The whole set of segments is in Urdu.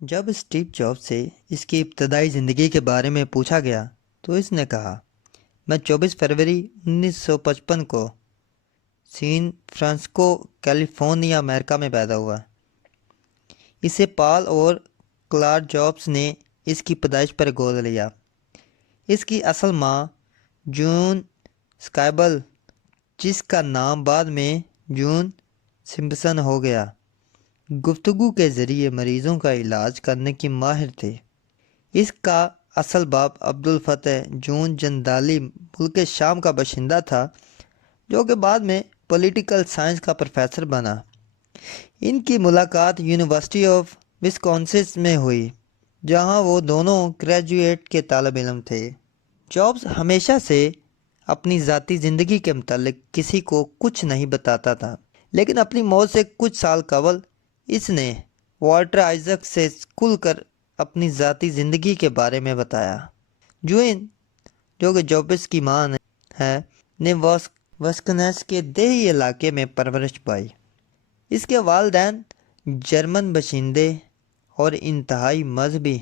جب اسٹیو جابس سے اس کی ابتدائی زندگی کے بارے میں پوچھا گیا تو اس نے کہا، میں 24 فروری 1955 کو سین فرانسسکو کیلیفورنیا امریکہ میں پیدا ہوا۔ اسے پال اور کلارک جابس نے اس کی پیدائش پر گود لیا۔ اس کی اصل ماں جون اسکائبل، جس کا نام بعد میں جون سمپسن ہو گیا، گفتگو کے ذریعے مریضوں کا علاج کرنے کی ماہر تھے۔ اس کا اصل باپ عبدالفتح جون جندالی ملک شام کا باشندہ تھا، جو کہ بعد میں پولیٹیکل سائنس کا پروفیسر بنا۔ ان کی ملاقات یونیورسٹی آف وسکونسن میں ہوئی، جہاں وہ دونوں گریجویٹ کے طالب علم تھے۔ جابس ہمیشہ سے اپنی ذاتی زندگی کے متعلق کسی کو کچھ نہیں بتاتا تھا، لیکن اپنی موت سے کچھ سال قبل اس نے والٹر آئزک سے کھل کر اپنی ذاتی زندگی کے بارے میں بتایا۔ جوین، جو کہ جابس کی ماں ہے، نے وسکنس کے دیہی علاقے میں پرورش پائی۔ اس کے والدین جرمن باشندے اور انتہائی مذہبی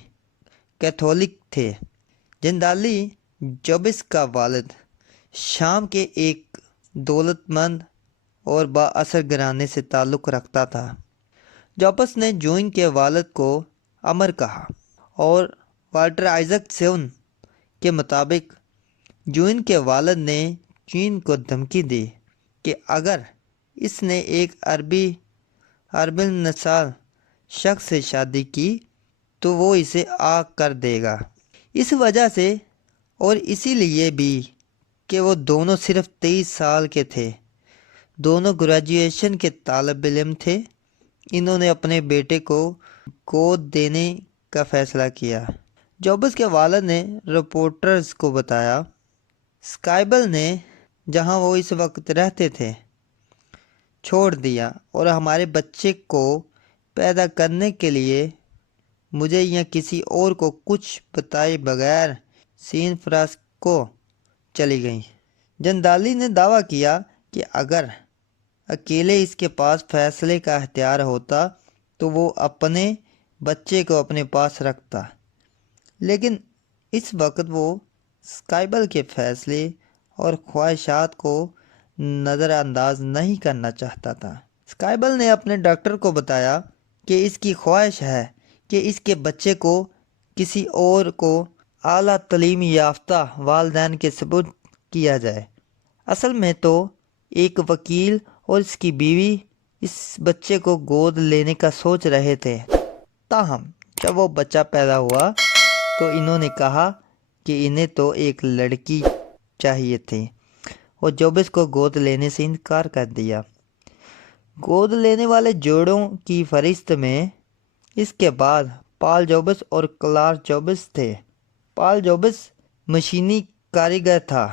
کیتھولک تھے۔ جندالی، جابس کا والد، شام کے ایک دولت مند اور با اثر گھرانے سے تعلق رکھتا تھا۔ جابس نے جوین کے والد کو امر کہا، اور والٹر آئزک سون کے مطابق جوین کے والد نے چین کو دھمکی دی کہ اگر اس نے ایک عربی نژاد شخص سے شادی کی تو وہ اسے آگ کر دے گا۔ اس وجہ سے اور اسی لیے بھی کہ وہ دونوں صرف 23 سال کے تھے، دونوں گریجویشن کے طالب علم تھے، انہوں نے اپنے بیٹے کو گود دینے کا فیصلہ کیا۔ جابس کے والد نے رپورٹرز کو بتایا، اسکائبل نے جہاں وہ اس وقت رہتے تھے چھوڑ دیا اور ہمارے بچے کو پیدا کرنے کے لیے مجھے یا کسی اور کو کچھ بتائے بغیر سین فرانسسکو چلی گئیں۔ جندالی نے دعویٰ کیا کہ اگر اکیلے اس کے پاس فیصلے کا اختیار ہوتا تو وہ اپنے بچے کو اپنے پاس رکھتا، لیکن اس وقت وہ اسکائبل کے فیصلے اور خواہشات کو نظر انداز نہیں کرنا چاہتا تھا۔ اسکائبل نے اپنے ڈاکٹر کو بتایا کہ اس کی خواہش ہے کہ اس کے بچے کو کسی اور کو اعلیٰ تعلیم یافتہ والدین کے سپرد کیا جائے۔ اصل میں تو ایک وکیل اور اس کی بیوی اس بچے کو گود لینے کا سوچ رہے تھے، تاہم جب وہ بچہ پیدا ہوا تو انہوں نے کہا کہ انہیں تو ایک لڑکی چاہیے تھی، اور جابس کو گود لینے سے انکار کر دیا۔ گود لینے والے جوڑوں کی فہرست میں اس کے بعد پال جابس اور کلارک جابس تھے۔ پال جابس مشینی کاریگر تھا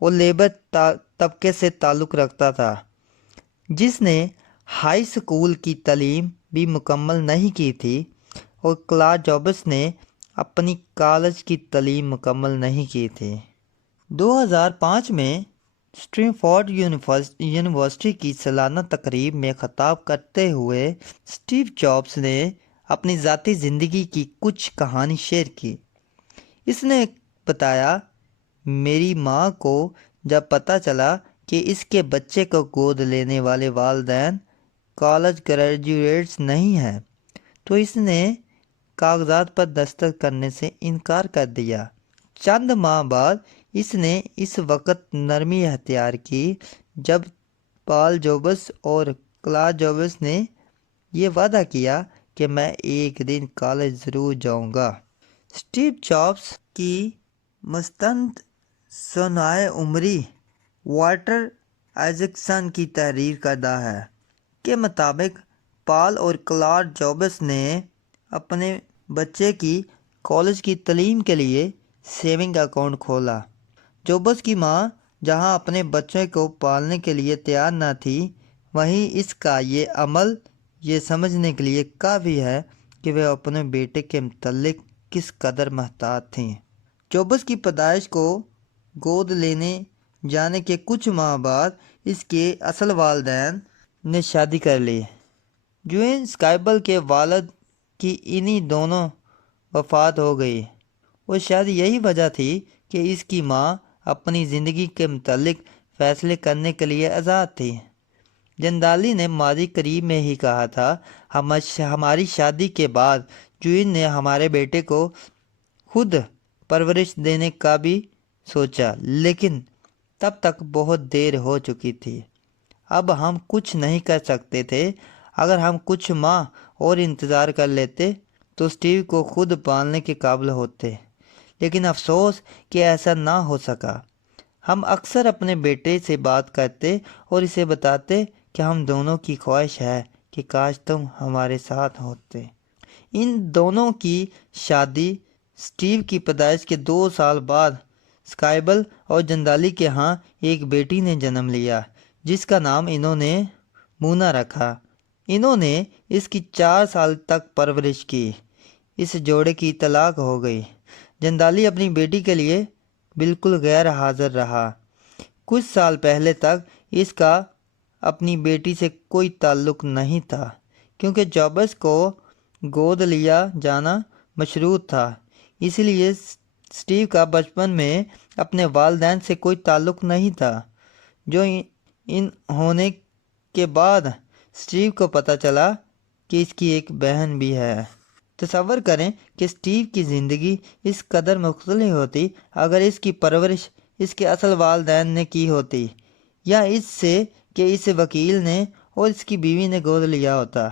اور لیبر طبقے سے تعلق رکھتا تھا، جس نے ہائی سکول کی تعلیم بھی مکمل نہیں کی تھی، اور کلارک جابس نے اپنی کالج کی تعلیم مکمل نہیں کی تھی۔ 2005 میں اسٹینفورڈ یونیورسٹی کی سالانہ تقریب میں خطاب کرتے ہوئے اسٹیو جابس نے اپنی ذاتی زندگی کی کچھ کہانی شیئر کی۔ اس نے بتایا، میری ماں کو جب پتہ چلا کہ اس کے بچے کو گود لینے والے والدین کالج گریجویٹس نہیں ہیں تو اس نے کاغذات پر دستخط کرنے سے انکار کر دیا۔ چند ماہ بعد اس نے اس وقت نرمی اختیار کی جب پال جابس اور کلارک جابس نے یہ وعدہ کیا کہ میں ایک دن کالج ضرور جاؤں گا۔ اسٹیو جابس کی مستند ثنائے عمری والٹر آئزکسن کی تحریر کردہ ہے کے مطابق پال اور کلارک جابس نے اپنے بچے کی کالج کی تعلیم کے لیے سیونگ اکاؤنٹ کھولا۔ جابس کی ماں جہاں اپنے بچے کو پالنے کے لیے تیار نہ تھی، وہیں اس کا یہ عمل یہ سمجھنے کے لیے کافی ہے کہ وہ اپنے بیٹے کے متعلق کس قدر محتاط تھیں۔ جابس کی پیدائش کو گود لینے جانے کے کچھ ماہ بعد اس کے اصل والدین نے شادی کر لی۔ جوین اسکائبل کے والد کہ انہی دونوں وفات ہو گئی، اور شاید یہی وجہ تھی کہ اس کی ماں اپنی زندگی کے متعلق فیصلے کرنے کے لیے آزاد تھی۔ جندالی نے ماضی قریب میں ہی کہا تھا، ہماری شادی کے بعد جوئن نے ہمارے بیٹے کو خود پرورش دینے کا بھی سوچا، لیکن تب تک بہت دیر ہو چکی تھی۔ اب ہم کچھ نہیں کر سکتے تھے۔ اگر ہم کچھ ماہ اور انتظار کر لیتے تو اسٹیو کو خود پالنے کے قابل ہوتے، لیکن افسوس کہ ایسا نہ ہو سکا۔ ہم اکثر اپنے بیٹے سے بات کرتے اور اسے بتاتے کہ ہم دونوں کی خواہش ہے کہ کاش تم ہمارے ساتھ ہوتے۔ ان دونوں کی شادی اسٹیو کی پیدائش کے 2 سال بعد سکائبل اور جندالی کے ہاں ایک بیٹی نے جنم لیا، جس کا نام انہوں نے مونا رکھا۔ انہوں نے اس کی 4 سال تک پرورش کی۔ اس جوڑے کی طلاق ہو گئی۔ جندالی اپنی بیٹی کے لیے بالکل غیر حاضر رہا۔ کچھ سال پہلے تک اس کا اپنی بیٹی سے کوئی تعلق نہیں تھا، کیونکہ جابس کو گود لیا جانا مشروط تھا۔ اس لیے اسٹیو کا بچپن میں اپنے والدین سے کوئی تعلق نہیں تھا۔ جو ان ہونے کے بعد اسٹیو کو پتہ چلا کہ اس کی ایک بہن بھی ہے۔ تصور کریں کہ اسٹیو کی زندگی اس قدر مختلف ہوتی اگر اس کی پرورش اس کے اصل والدین نے کی ہوتی، یا اس سے کہ اس وکیل نے اور اس کی بیوی نے گود لیا ہوتا،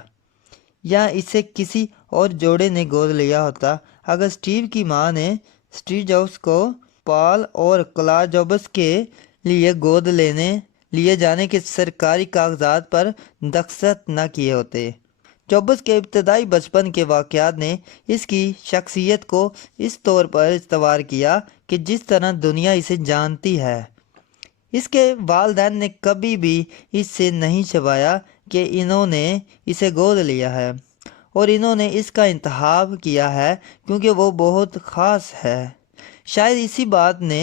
یا اسے کسی اور جوڑے نے گود لیا ہوتا۔ اگر اسٹیو کی ماں نے اسٹیو جابس کو پال اور کلار جابس کے لیے گود لیے جانے کے سرکاری کاغذات پر دستخط نہ کیے ہوتے۔ جابس کے ابتدائی بچپن کے واقعات نے اس کی شخصیت کو اس طور پر استوار کیا کہ جس طرح دنیا اسے جانتی ہے۔ اس کے والدین نے کبھی بھی اس سے نہیں چھپایا کہ انہوں نے اسے گود لیا ہے، اور انہوں نے اس کا انتخاب کیا ہے کیونکہ وہ بہت خاص ہے۔ شاید اسی بات نے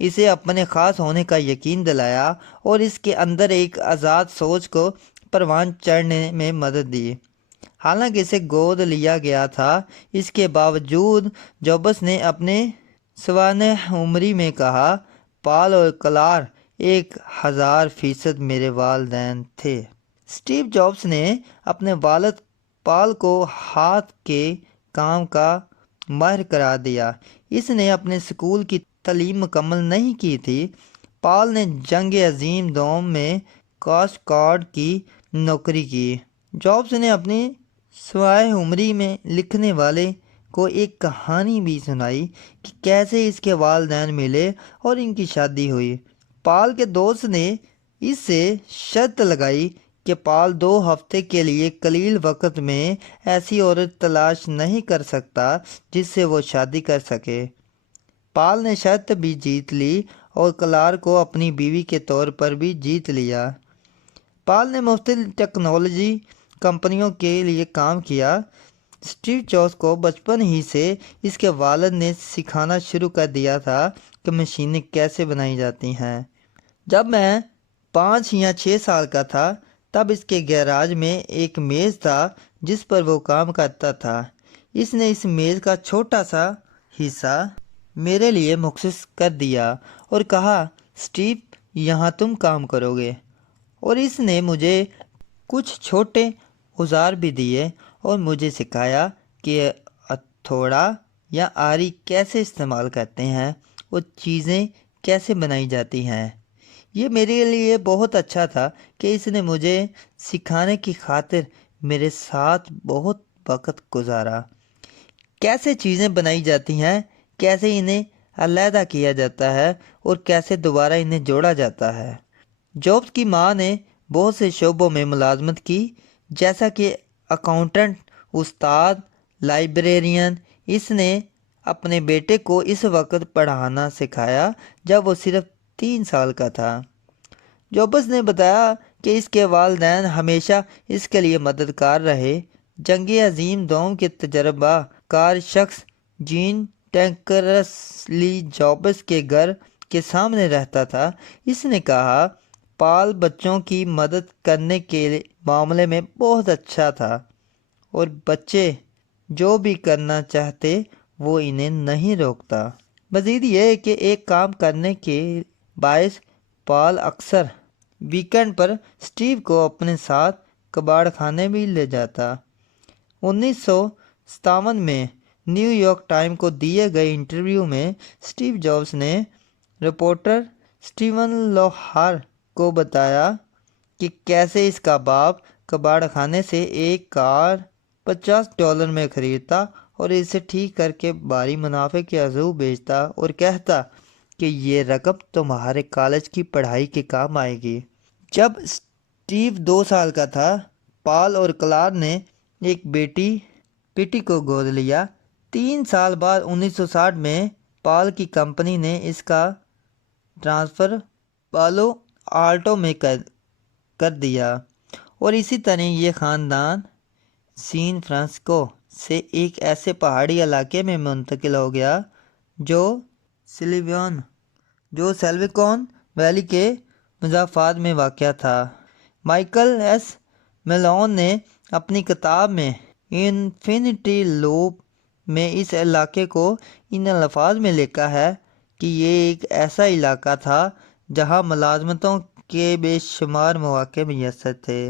اسے اپنے خاص ہونے کا یقین دلایا اور اس کے اندر ایک آزاد سوچ کو پروان چڑھنے میں مدد دی۔ حالانکہ اسے گود لیا گیا تھا، اس کے باوجود جابس نے اپنے سوانح عمری میں کہا، پال اور کلار 1000% میرے والدین تھے۔ اسٹیو جابس نے اپنے والد پال کو ہاتھ کے کام کا ماہر قرار دیا۔ اس نے اپنے اسکول کی تعلیم مکمل نہیں کی تھی۔ پال نے جنگ عظیم دوم میں کاسٹ گارڈ کی نوکری کی۔ جابس نے اپنی سوانح عمری میں لکھنے والے کو ایک کہانی بھی سنائی کہ کیسے اس کے والدین ملے اور ان کی شادی ہوئی۔ پال کے دوست نے اس سے شرط لگائی کہ پال 2 ہفتے کے لیے قلیل وقت میں ایسی عورت تلاش نہیں کر سکتا جس سے وہ شادی کر سکے۔ پال نے شرط بھی جیت لی اور کلار کو اپنی بیوی کے طور پر بھی جیت لیا۔ پال نے مختلف ٹیکنالوجی کمپنیوں کے لیے کام کیا۔ اسٹیو جابس کو بچپن ہی سے اس کے والد نے سکھانا شروع کر دیا تھا کہ مشینیں کیسے بنائی جاتی ہیں۔ جب میں 5 یا 6 سال کا تھا تب اس کے گیراج میں ایک میز تھا جس پر وہ کام کرتا تھا۔ اس نے اس میز کا چھوٹا سا حصہ میرے لیے مختص کر دیا اور کہا، اسٹیو یہاں تم کام کرو گے۔ اور اس نے مجھے کچھ چھوٹے اوزار بھی دیے اور مجھے سکھایا کہ ہتھوڑا یا آری کیسے استعمال کرتے ہیں اور چیزیں کیسے بنائی جاتی ہیں۔ یہ میرے لیے بہت اچھا تھا کہ اس نے مجھے سکھانے کی خاطر میرے ساتھ بہت وقت گزارا۔ کیسے چیزیں بنائی جاتی ہیں، کیسے انہیں علیحدہ کیا جاتا ہے اور کیسے دوبارہ انہیں جوڑا جاتا ہے۔ جابس کی ماں نے بہت سے شعبوں میں ملازمت کی، جیسا کہ اکاؤنٹنٹ، استاد، لائبریرین۔ اس نے اپنے بیٹے کو اس وقت پڑھانا سکھایا جب وہ صرف 3 سال کا تھا۔ جابس نے بتایا کہ اس کے والدین ہمیشہ اس کے لیے مددگار رہے۔ جنگ عظیم دوم کے تجربہ کار شخص جین ٹینکرسلی جابس کے گھر کے سامنے رہتا تھا۔ اس نے کہا، پال بچوں کی مدد کرنے کے معاملے میں بہت اچھا تھا اور بچے جو بھی کرنا چاہتے وہ انہیں نہیں روکتا۔ مزید یہ کہ ایک کام کرنے کے باعث پال اکثر ویکینڈ پر اسٹیو کو اپنے ساتھ کباڑ خانے بھی لے جاتا۔ 1957 میں نیو یارک ٹائم کو دیے گئے انٹرویو میں اسٹیو جابس نے رپورٹر اسٹیون لوہار کو بتایا کہ کیسے اس کا باپ کباڑ خانے سے ایک کار $50 میں خریدتا اور اسے ٹھیک کر کے بھاری منافع کے عضو بیچتا اور کہتا کہ یہ رقم تمہارے کالج کی پڑھائی کے کام آئے گی۔ جب اسٹیو 2 سال کا تھا، پال اور کلار نے ایک بیٹی پیٹی کو گود لیا۔ 3 سال بعد 1960 میں پال کی کمپنی نے اس کا ٹرانسفر پالو آلٹو میں کر دیا اور اسی طرح یہ خاندان سین فرانسسکو سے ایک ایسے پہاڑی علاقے میں منتقل ہو گیا جو سلیوان ویلی کے مضافات میں واقع تھا۔ مائیکل ایس میلون نے اپنی کتاب میں انفینٹی لوپ میں اس علاقے کو ان الفاظ میں لکھا ہے کہ یہ ایک ایسا علاقہ تھا جہاں ملازمتوں کے بے شمار مواقع میسر تھے۔